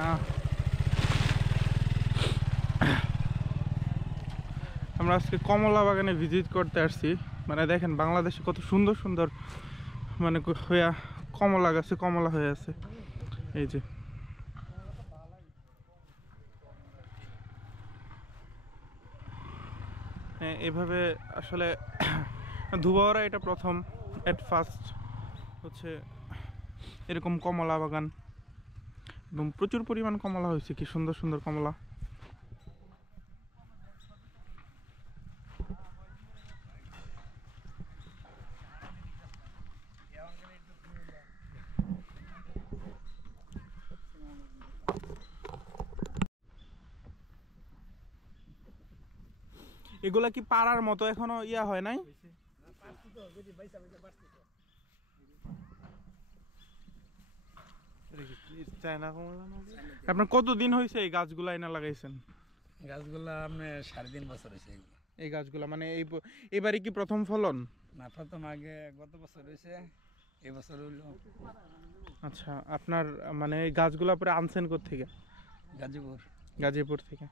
না, আমরা আজকে কমলা বাগানে ভিজিট করতে আসছি। মানে দেখেন বাংলাদেশে কত সুন্দর সুন্দর মানে হইয়া কমলা গাছে কমলা হয়ে আছে। এই যে এভাবে আসলে ধুবাওরা এটা প্রথম এট ফার্স্ট হচ্ছে এরকম কমলা বাগান, এবং প্রচুর পরিমাণ কমলা হয়েছে, কি সুন্দর সুন্দর কমলা। এগুলা কি পাড়ার মতো এখনো ইয়া হয় নাই? আপনার কতদিন হয়েছে এই গাছগুলা এনে লাগাইছেন? গাছগুলা আপনার 3.5 বছর হয়েছে। এই গাছগুলা মানে এবারে কি প্রথম ফলন? না, প্রথম আগে গত বছর হয়েছে, এবছর হইলো। আচ্ছা, আপনার মানে এই গাছগুলা পরে আনছেন কোত্থেকে? গাজীপুর। গাজীপুর থেকে।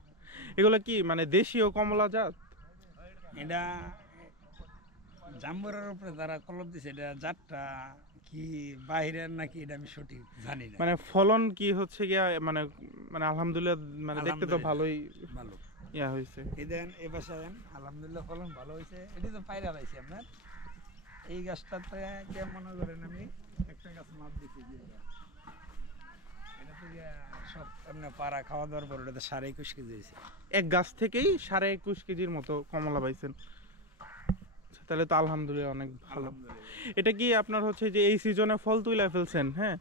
এগুলা কি মানে দেশীয় কমলা জাত? এটা জাম্বুরের উপরে তারা কলম দিছে, এটা জাতটা কি বাইরের নাকি এটা আমি সঠিক জানি না। মানে ফলন কি হচ্ছে গিয়া মানে মানে আলহামদুলিল্লাহ, মানে দেখতে তো ভালোই ভালো ইয়া হয়েছে। এই দেন এ বাসায় আলহামদুলিল্লাহ ফলন ভালো হয়েছে। এটি তো পায়রা পাইছি আপনার। এই গাছটাতে কে মনে করেন আমি একটা গাছ মাপ দিচ্ছি, এটা তো সব আপনার পাড়া খাওয়া দাওয়ার পর ওটাতে 21.5 কেজি হয়েছে। এক গাছ থেকেই 21.5 কেজির মতো কমলা পাইছেন? তাহলে তো আলহামদুলিল্লাহ অনেক ভালো। এটা কি আপনার হচ্ছে যে এই সিজনে ফল তুলে ফেলছেন? হ্যাঁ,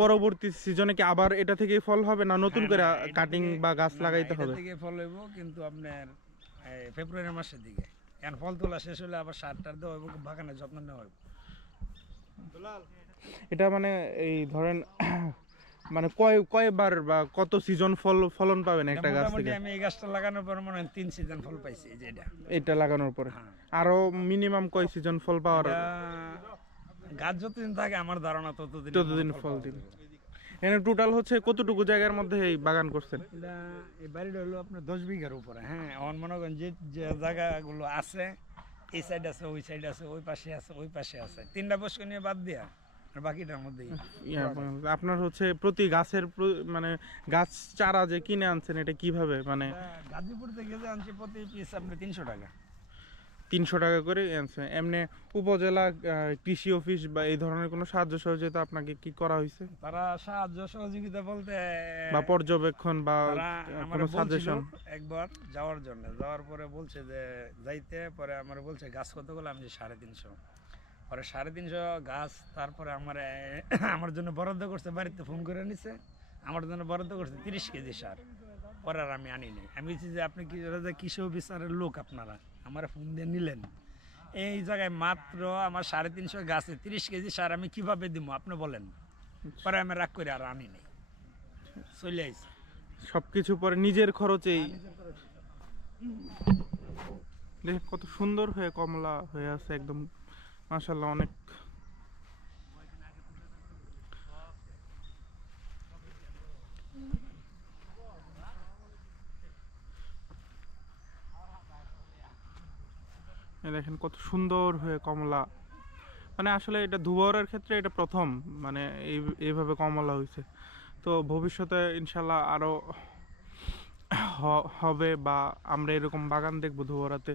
পরবর্তী সিজনে কি আবার এটা থেকে ফল হবে না নতুন করে কাটিং বা গাছ লাগাইতে হবে? এটা থেকে ফল হইব কিন্তু আপনার ফেব্রুয়ারি মাসের দিকে, এখন ফল তোলা শেষ হলে আবার সার টার দেওয়া হইব, বাগানের যত্ন নেওয়া হইব। এটা মানে এই ধরেন মানে কয়বার বা কত সিজন ফলন পাবেন একটা গাছ থেকে? আমি এই গাছটা লাগানোর পর মনে হয় 3 সিজন ফল পাইছি। এই যে এটা লাগানোর পরে আরো মিনিমাম কয় সিজন ফল পাওয়ার? গাছ যতদিন থাকে আমার ধারণা ততদিন ফল দিবে। এখানে টোটাল হচ্ছে কতটুকু জায়গার মধ্যে এই বাগান করছেন? এটা এই বাড়িটা হলো আপনার 10 বিঘার উপরে। হ্যাঁ, এখন মনে করেন যে যে জায়গাগুলো আছে, এই সাইড আছে, ওই সাইড আছে, ওই পাশে আছে, ওই পাশে আছে, 3টা বছর নিয়ে বাদ দিয়া আর বাকিটার মধ্যেই। আপনার হচ্ছে প্রতি গাছের মানে গাছ চারা যে কিনে আনছেন এটা কিভাবে মানে? গাজীপুর থেকে যে আনছি প্রতি পিস আপনি 300 টাকা। 300 টাকা করে আনছে। এমনি উপজেলা কৃষি অফিস বা এই ধরনের কোনো সাহায্য সহযোগিতা আপনাকে কি করা হয়েছে? তারা সাহায্য সহযোগিতা বলতে বা পর্যবেক্ষণ বা কোনো সাজেশন? একবার যাওয়ার পরে বলছে যে যাইতে, পরে আমার বলছে গাছ কতগুলো, আমি 350। পরে 350 গাছ, তারপরে আমার জন্য বরাদ্দ করছে, বাড়িতে ফোন করে নিছে, আমার জন্য বরাদ্দ করছে 30 কেজি সার। পরে আর আমি আনিনি। আমি বলছি যে আপনি কি কৃষি অফিসারের লোক, আপনারা আমার ফোন দিয়ে নিলেন, এই জায়গায় মাত্র আমার 350 গাছে 30 কেজি সার আমি কিভাবে দিব আপনি বলেন। পরে আমি রাগ করে আর আনিনি, চলে আইছি। সবকিছু পরে নিজের খরচেই। দেখ কত সুন্দর হয়ে কমলা হয়ে আছে একদম, মাশাআল্লাহ। অনেক দেখেন কত সুন্দর হয়ে কমলা, মানে আসলে এটা ধুবরের ক্ষেত্রে এটা প্রথম মানে এইভাবে কমলা হয়েছে। তো ভবিষ্যতে ইনশাল্লাহ আরো হবে বা আমরা এরকম বাগান দেখবো ধুবরাতে।